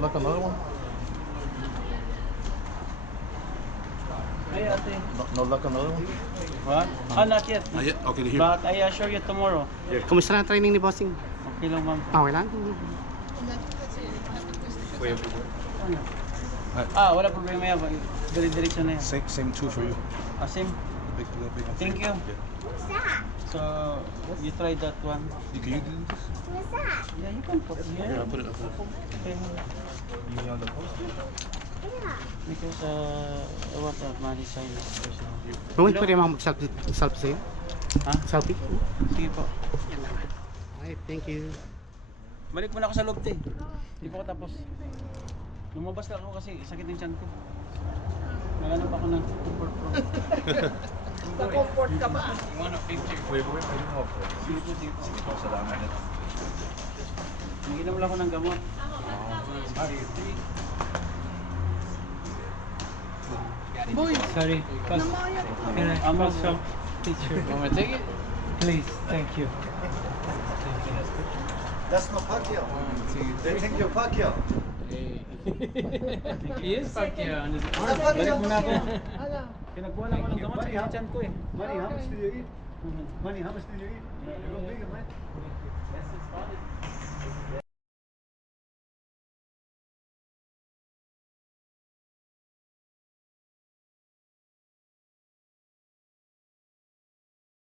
like another one? Hey, ate. No like another one? What? Not yet. Not yet? Okay, here. But I assure you tomorrow. Kumusta na ang training ni Bossing? Okay lang, ma'am. Okay lang? Wala problema yan. Dire-diretso na yan. Same tool for you. Asim, Big one. thank you. What's that? So, you try that one. Can you do this? What's that? Yeah, you can put Yeah, here. I'll put it. Okay. You on the post? Yeah. Because I want a money sign. Uy, pwede mga mag-selfie sa'yo? Ha? Selfie? Sige po. Yan naman. Okay, thank you. Balik muna ako sa loob, te. Hindi pa ako tapos. Lumabas lang ako kasi sakit ng tiyan ko. Naghanap ako ng comfort pro. Na-comfort ka ba? You want a picture? Wait, ayun nga po. Sige po, sige po. Sige po, salamat. Naginom lang ako ng gamot. Boy! Sorry, pass. Namayat ka. Can I I'm pass also- some picture? You want me to take it? Please, thank you. That's not Pacquiao. They think you're Pacquiao. He is Pacquiao. What's Pacquiao? Balik muna ako. Ano? Pinagkuha lang ako ng gamot sa tiyan ko eh. Money, how much do you eat? Money, how much do you eat? You're bigger, man.